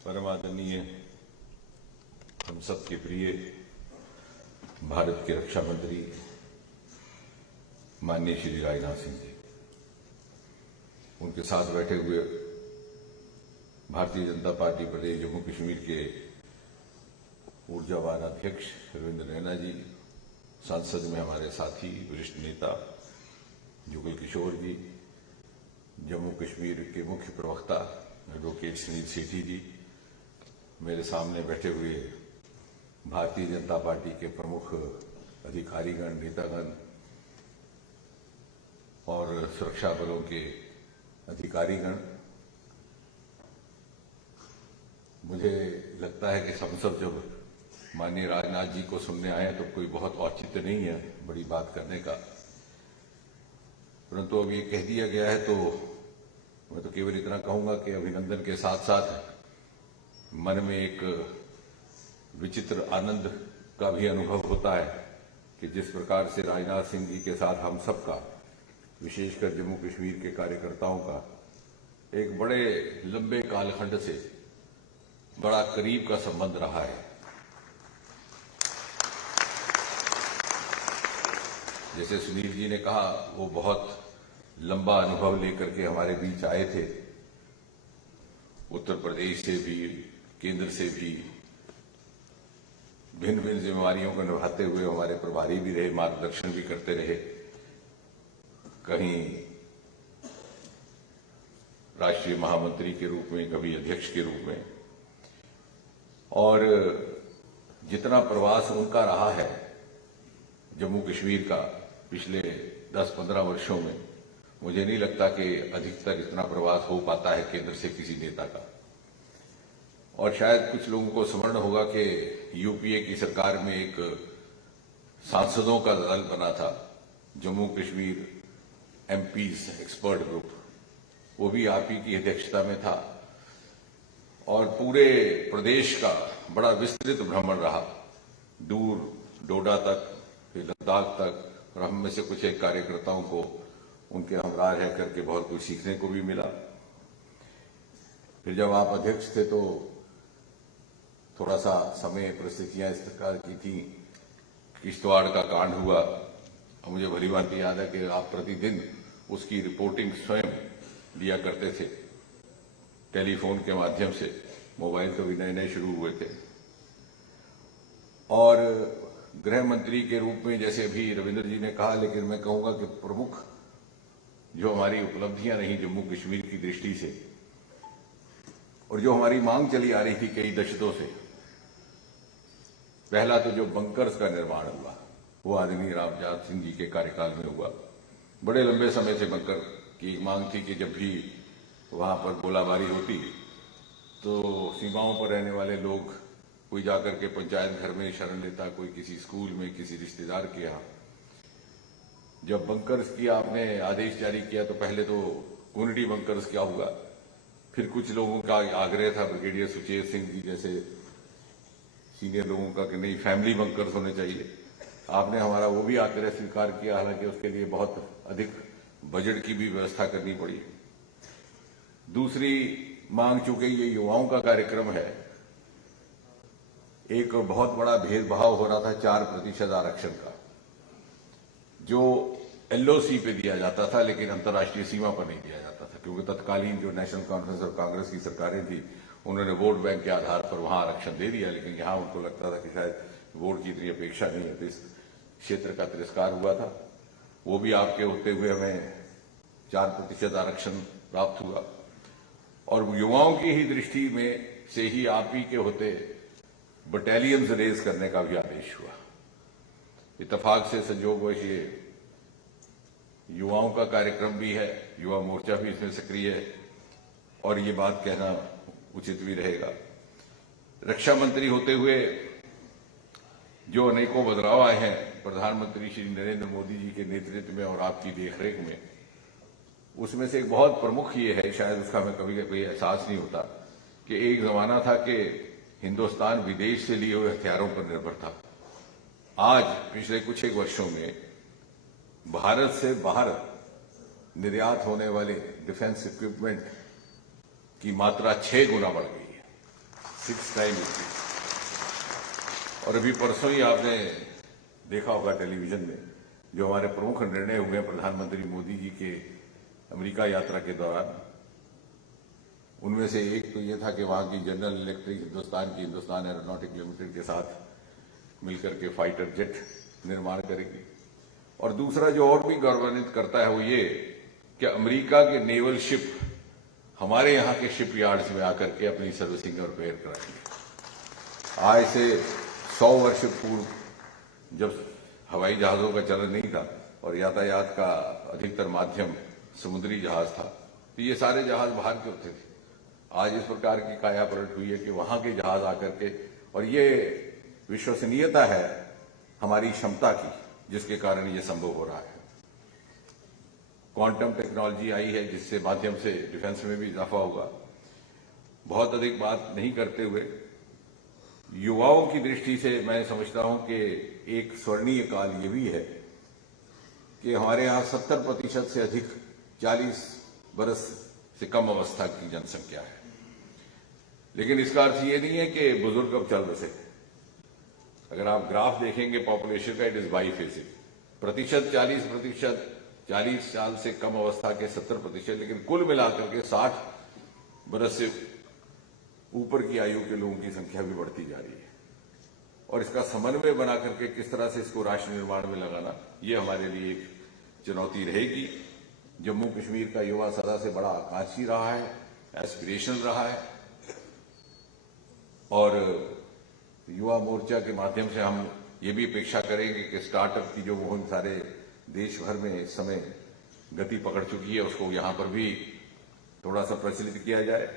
परम आदरणीय हम सबके प्रिय भारत के रक्षा मंत्री माननीय श्री राजनाथ सिंह जी, उनके साथ बैठे हुए भारतीय जनता पार्टी प्रदेश जम्मू कश्मीर के ऊर्जावान अध्यक्ष रविंद्र रैना जी, संसद में हमारे साथी वरिष्ठ नेता जुगल किशोर जी, जम्मू कश्मीर के मुख्य प्रवक्ता एडवोकेट सुनील सेठी जी, मेरे सामने बैठे हुए भारतीय जनता पार्टी के प्रमुख अधिकारीगण, नेतागण और सुरक्षा बलों के अधिकारीगण, मुझे लगता है कि हम सब जब माननीय राजनाथ जी को सुनने आए तो कोई बहुत औचित्य नहीं है बड़ी बात करने का, परंतु अब ये कह दिया गया है तो मैं तो केवल इतना कहूंगा कि अभिनंदन के साथ साथ मन में एक विचित्र आनंद का भी अनुभव होता है कि जिस प्रकार से राजनाथ सिंह जी के साथ हम सबका, विशेषकर जम्मू कश्मीर के कार्यकर्ताओं का एक बड़े लंबे कालखंड से बड़ा करीब का संबंध रहा है। जैसे सुनील जी ने कहा, वो बहुत लंबा अनुभव लेकर के हमारे बीच आए थे, उत्तर प्रदेश से भी, केंद्र से भी, भिन्न भिन्न जिम्मेवारियों को निभाते हुए हमारे प्रभारी भी रहे, मार्गदर्शन भी करते रहे, कहीं राष्ट्रीय महामंत्री के रूप में, कभी अध्यक्ष के रूप में। और जितना प्रवास उनका रहा है जम्मू कश्मीर का पिछले 10-15 वर्षों में, मुझे नहीं लगता कि अधिकतर इतना प्रवास हो पाता है केंद्र से किसी नेता का। और शायद कुछ लोगों को स्मरण होगा कि यूपीए की सरकार में एक सांसदों का दल बना था, Jammu Kashmir MPs expert group, वो भी आप ही की अध्यक्षता में था और पूरे प्रदेश का बड़ा विस्तृत भ्रमण रहा, दूर डोडा तक, फिर लद्दाख तक, और हम में से कुछ एक कार्यकर्ताओं को उनके हमराह रह करके बहुत कुछ सीखने को भी मिला। फिर जब आप अध्यक्ष थे तो थोड़ा सा समय, परिस्थितियां इस प्रकार की थी, किश्तवाड़ का कांड हुआ, और मुझे भली भांति याद है कि आप प्रतिदिन उसकी रिपोर्टिंग स्वयं दिया करते थे टेलीफोन के माध्यम से, मोबाइल तो भी नए नए शुरू हुए थे। और गृह मंत्री के रूप में, जैसे अभी रविंद्र जी ने कहा, लेकिन मैं कहूंगा कि प्रमुख जो हमारी उपलब्धियां रही जम्मू कश्मीर की दृष्टि से, और जो हमारी मांग चली आ रही थी कई दशकों से, पहला तो जो बंकर्स का निर्माण हुआ वो आदरणीय राजनाथ सिंह जी के कार्यकाल में हुआ। बड़े लंबे समय से बंकर की मांग थी कि जब भी वहां पर गोलाबारी होती तो सीमाओं पर रहने वाले लोग, कोई जाकर के पंचायत घर में शरण लेता, कोई किसी स्कूल में, किसी रिश्तेदार के यहाँ। जब बंकर्स की आपने आदेश जारी किया तो पहले तो कम्युनिटी बंकर्स क्या हुआ, फिर कुछ लोगों का आग्रह था, ब्रिगेडियर सुचेत सिंह जी जैसे सीनियर लोगों का, कि नहीं फैमिली बंकर्स होने चाहिए। आपने हमारा वो भी आग्रह स्वीकार किया, हालांकि उसके लिए बहुत अधिक बजट की भी व्यवस्था करनी पड़ी। दूसरी मांग, चूंकि ये युवाओं का कार्यक्रम है, एक बहुत बड़ा भेदभाव हो रहा था 4% आरक्षण का, जो एलओसी पे दिया जाता था लेकिन अंतर्राष्ट्रीय सीमा पर नहीं दिया जाता था, क्योंकि तत्कालीन जो नेशनल कॉन्फ्रेंस और कांग्रेस की सरकारें थी उन्होंने वोट बैंक के आधार पर वहां आरक्षण दे दिया, लेकिन यहां उनको लगता था कि शायद वोट की इतनी अपेक्षा नहीं है, तो इस क्षेत्र का तिरस्कार हुआ था। वो भी आपके होते हुए हमें 4% आरक्षण प्राप्त हुआ। और युवाओं की ही दृष्टि में से ही आप ही के होते बटालियंस रेज करने का भी आदेश हुआ। इत्तेफाक से संयोगवश ये युवाओं का कार्यक्रम भी है, युवा मोर्चा भी इसमें सक्रिय है, और ये बात कहना उचित भी रहेगा। रक्षा मंत्री होते हुए जो अनेकों बदलाव आए हैं प्रधानमंत्री श्री नरेंद्र मोदी जी के नेतृत्व में और आपकी देखरेख में, उसमें से एक बहुत प्रमुख ये है, शायद उसका हमें कभी कभी एहसास नहीं होता, कि एक जमाना था कि हिंदुस्तान विदेश से लिए हुए हथियारों पर निर्भर था। आज पिछले कुछ एक वर्षों में भारत से बाहर निर्यात होने वाले डिफेंस इक्विपमेंट की मात्रा 6 गुना बढ़ गई है। 6 टाइम। और अभी परसों ही आपने देखा होगा टेलीविजन में जो हमारे प्रमुख निर्णय हुए प्रधानमंत्री मोदी जी के अमेरिका यात्रा के दौरान, उनमें से एक तो ये था कि वहां की general electric Hindustan aeronautic limited के साथ मिलकर के फाइटर जेट निर्माण करेगी। और दूसरा जो और भी गौरवान्वित करता है वो ये कि अमेरिका के नेवल शिप हमारे यहाँ के शिपयार्ड्स में आकर के अपनी सर्विसिंग और रिपेयर कराएंगे। आज से 100 वर्ष पूर्व जब हवाई जहाजों का चलन नहीं था और यातायात का अधिकतर माध्यम समुद्री जहाज था, तो ये सारे जहाज बाहर के होते थे। आज इस प्रकार की काया पलट हुई है कि वहां के जहाज आकर के, और ये विश्वसनीयता है हमारी क्षमता की, जिसके कारण ये संभव हो रहा है। क्वांटम टेक्नोलॉजी आई है जिससे माध्यम से डिफेंस में भी इजाफा होगा। बहुत अधिक बात नहीं करते हुए युवाओं की दृष्टि से मैं समझता हूं कि एक स्वर्णीय काल ये भी है कि हमारे यहां 70% से अधिक 40 बरस से कम अवस्था की जनसंख्या है। लेकिन इसका अर्थ ये नहीं है कि बुजुर्ग अब चल बसे। अगर आप ग्राफ देखेंगे पॉपुलेशन का, इट इज बाइफेसिक। प्रतिशत 40%, 40 साल से कम अवस्था के 70%, लेकिन कुल मिलाकर के 60 बरस से ऊपर की आयु के लोगों की संख्या भी बढ़ती जा रही है। और इसका समन्वय बना करके किस तरह से इसको राष्ट्र निर्माण में लगाना, ये हमारे लिए एक चुनौती रहेगी। जम्मू कश्मीर का युवा सदा से बड़ा आकांक्षी रहा है, एस्पिरेशनल रहा है, और युवा मोर्चा के माध्यम से हम ये भी अपेक्षा करेंगे कि स्टार्टअप की जो मुहिम सारे देश भर में इस समय गति पकड़ चुकी है, उसको यहां पर भी थोड़ा सा प्रचलित किया जाए।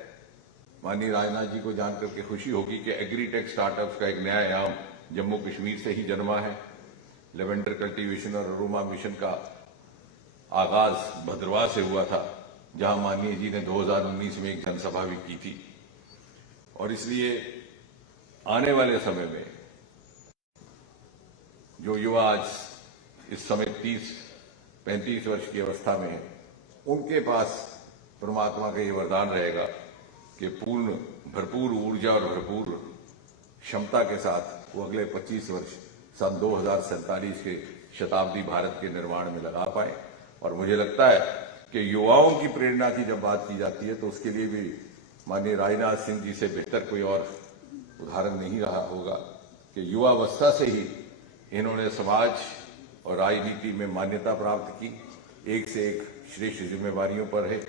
माननीय राजनाथ जी को जानकर के खुशी होगी कि एग्रीटेक स्टार्टअप्स का एक नया आयाम जम्मू कश्मीर से ही जन्मा है। लेवेंडर कल्टीवेशन और अरोमा मिशन का आगाज भद्रवाह से हुआ था, जहां माननीय जी ने 2019 में एक जनसभा भी की थी। और इसलिए आने वाले समय में जो युवा आज इस समय 30-35 वर्ष की अवस्था में है, उनके पास परमात्मा का ये वरदान रहेगा कि भरपूर ऊर्जा और भरपूर क्षमता के साथ वो अगले 25 वर्ष सन 2047 के शताब्दी भारत के निर्माण में लगा पाए। और मुझे लगता है कि युवाओं की प्रेरणा की जब बात की जाती है तो उसके लिए भी माननीय राजनाथ सिंह जी से बेहतर कोई और उदाहरण नहीं रहा होगा कि युवावस्था से ही इन्होंने समाज और राजनीति में मान्यता प्राप्त की, एक से एक श्रेष्ठ जिम्मेवारियों पर है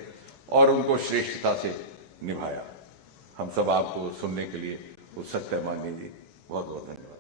और उनको श्रेष्ठता से निभाया। हम सब आपको सुनने के लिए उत्सुक है माननीय जी। बहुत बहुत धन्यवाद।